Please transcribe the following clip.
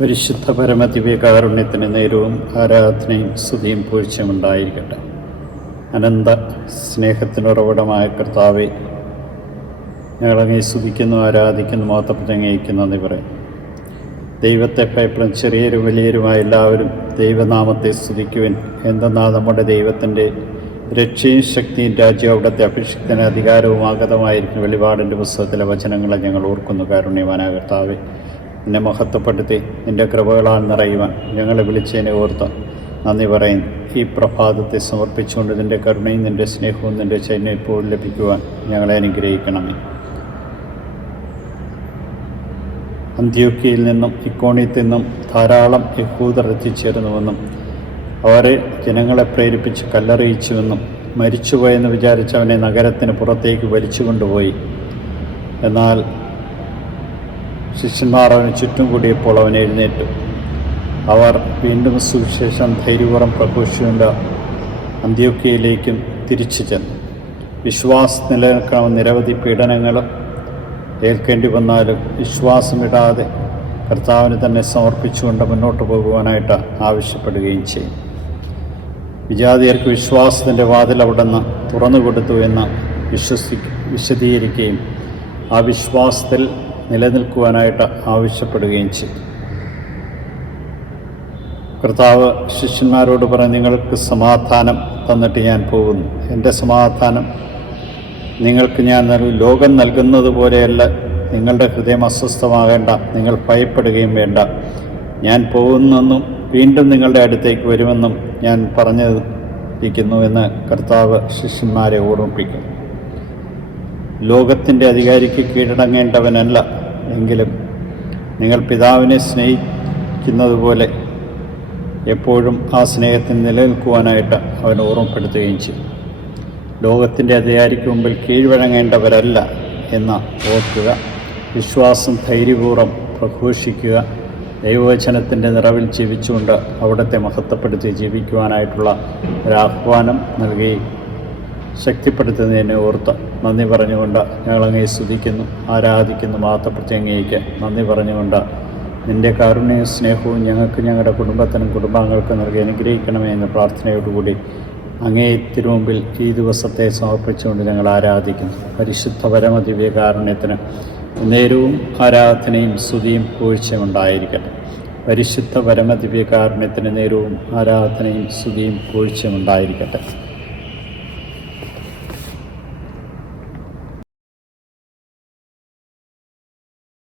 പരിശുദ്ധ പരമദിവ്യകാരുണ്യത്തിന് നേരവും ആരാധനയും സ്തുതിയും പൂഴ്ചയുമുണ്ടായിരിക്കട്ടെ. അനന്ത സ്നേഹത്തിനുറവിടമായ കർത്താവെ, ഞങ്ങളങ്ങേ സ്തുതിക്കുന്നു, ആരാധിക്കുന്നു, മഹത്വപ്രതങ്ങയിക്കുന്നു നന്ദി പറയും. ദൈവത്തെ ഭയപ്പെടും ചെറിയരും വലിയരുമായ എല്ലാവരും ദൈവനാമത്തെ സ്തുതിക്കുവിൻ. എന്തെന്നാൽ നമ്മുടെ ദൈവത്തിൻ്റെ രക്ഷയും ശക്തിയും രാജ്യവും അവിടുത്തെ അഭിഷിക്തന് അധികാരവും ആഗതമായിരിക്കും. വെളിപാടിൻ്റെ പുസ്തകത്തിലെ വചനങ്ങളെ ഞങ്ങൾ ഓർക്കുന്നു. കാരുണ്യവാനായ കർത്താവെ, എന്നെ മഹത്വപ്പെടുത്തി നിൻ്റെ കൃപകളാൽ നിറയുവാൻ ഞങ്ങളെ വിളിച്ചതിനെ ഓർത്ത് നന്ദി പറയുന്നു. ഈ പ്രഭാതത്തെ സമർപ്പിച്ചുകൊണ്ട് നിൻ്റെ കരുണയും നിൻ്റെ സ്നേഹവും നിൻ്റെ ചൈന്യം ഇപ്പോൾ ലഭിക്കുവാൻ ഞങ്ങളെ അനുഗ്രഹിക്കണമേ. അന്ത്യോക്യയിൽ നിന്നും ഇക്കോണിയത്തിൽ നിന്നും ധാരാളം യഹൂദർ എത്തിച്ചേർന്നുവെന്നും അവരെ ജനങ്ങളെ പ്രേരിപ്പിച്ച് കല്ലെറിയിച്ചുവെന്നും മരിച്ചുപോയെന്ന് വിചാരിച്ച് അവനെ നഗരത്തിന് പുറത്തേക്ക് വലിച്ചു കൊണ്ടുപോയി. എന്നാൽ ശിഷ്യന്മാർ അവന് ചുറ്റും കൂടിയപ്പോൾ അവൻ എഴുന്നേറ്റു. അവർ വീണ്ടും സുവിശേഷം ധൈര്യപൂർവ്വം പ്രഘോഷിച്ചുകൊണ്ട് അന്ത്യോക്യയിലേക്കും തിരിച്ചു ചെന്നു. വിശ്വാസം നിലനിൽക്കണമെന്ന് നിരവധി പീഡനങ്ങളും ഏൽക്കേണ്ടി വന്നാലും വിശ്വാസമിടാതെ കർത്താവിന് തന്നെ സമർപ്പിച്ചുകൊണ്ട് മുന്നോട്ട് പോകുവാനായിട്ട് ആവശ്യപ്പെടുകയും ചെയ്യും. വിജാതിയർക്ക് വിശ്വാസത്തിൻ്റെ വാതിൽ അവിടുന്ന് തുറന്നു കൊടുത്തു എന്ന് വിശദീകരിക്കുകയും ആ വിശ്വാസത്തിൽ നിലനിൽക്കുവാനായിട്ട് ആവശ്യപ്പെടുകയും ചെയ്യും. കർത്താവ് ശിഷ്യന്മാരോട് പറഞ്ഞ്, നിങ്ങൾക്ക് സമാധാനം തന്നിട്ട് ഞാൻ പോകുന്നു. എൻ്റെ സമാധാനം നിങ്ങൾക്ക് ഞാൻ നൽകും. ലോകം നൽകുന്നത് പോലെയല്ല. നിങ്ങളുടെ ഹൃദയം അസ്വസ്ഥമാകേണ്ട, നിങ്ങൾ ഭയപ്പെടുകയും വേണ്ട. ഞാൻ പോകുന്നെന്നും വീണ്ടും നിങ്ങളുടെ അടുത്തേക്ക് വരുമെന്നും ഞാൻ പറഞ്ഞിരിക്കുന്നു എന്ന് കർത്താവ് ശിഷ്യന്മാരെ ഓർമ്മിപ്പിക്കും. ലോകത്തിൻ്റെ അധികാരിക്ക് കീഴടങ്ങേണ്ടവനല്ല, എങ്കിലും നിങ്ങൾ പിതാവിനെ സ്നേഹിക്കുന്നത് പോലെ എപ്പോഴും ആ സ്നേഹത്തിന് നിലനിൽക്കുവാനായിട്ട് അവൻ ഓർമ്മപ്പെടുത്തുകയും ചെയ്യും. ലോകത്തിൻ്റെ അധികാരിക്ക് മുമ്പിൽ കീഴ്വഴങ്ങേണ്ടവരല്ല എന്ന് ഓർക്കുക. വിശ്വാസം ധൈര്യപൂർവ്വം പ്രഘോഷിക്കുക. ദൈവവചനത്തിൻ്റെ നിറവിൽ ജീവിച്ചുകൊണ്ട് അവിടുത്തെ മഹത്വപ്പെടുത്തി ജീവിക്കുവാനായിട്ടുള്ള ഒരാഹ്വാനം നൽകുകയും ശക്തിപ്പെടുത്തുന്നതിനെ ഓർത്ത് നന്ദി പറഞ്ഞുകൊണ്ട് ഞങ്ങളങ്ങേ സ്തുതിക്കുന്നു, ആരാധിക്കുന്നു. മഹത്വപ്പെടുത്തി അങ്ങേക്ക് നന്ദി പറഞ്ഞുകൊണ്ട് നിൻ്റെ കാരുണ്യവും സ്നേഹവും ഞങ്ങൾക്ക് ഞങ്ങളുടെ കുടുംബത്തിനും കുടുംബാംഗങ്ങൾക്കും നൽകി അനുഗ്രഹിക്കണമേ എന്ന പ്രാർത്ഥനയോടുകൂടി അങ്ങേ തിരുമുമ്പിൽ ഈ ദിവസത്തെ സമർപ്പിച്ചുകൊണ്ട് ഞങ്ങൾ ആരാധിക്കുന്നു. പരിശുദ്ധ പരമദിവ്യകാരുണ്യത്തിന് നേരവും ആരാധനയും സ്തുതിയും പൂഴ്ചയും ഉണ്ടായിരിക്കട്ടെ. പരിശുദ്ധ പരമദിവ്യകാരുണ്യത്തിന് നേരവും ആരാധനയും സ്തുതിയും പൂഴ്ചയും ഉണ്ടായിരിക്കട്ടെ.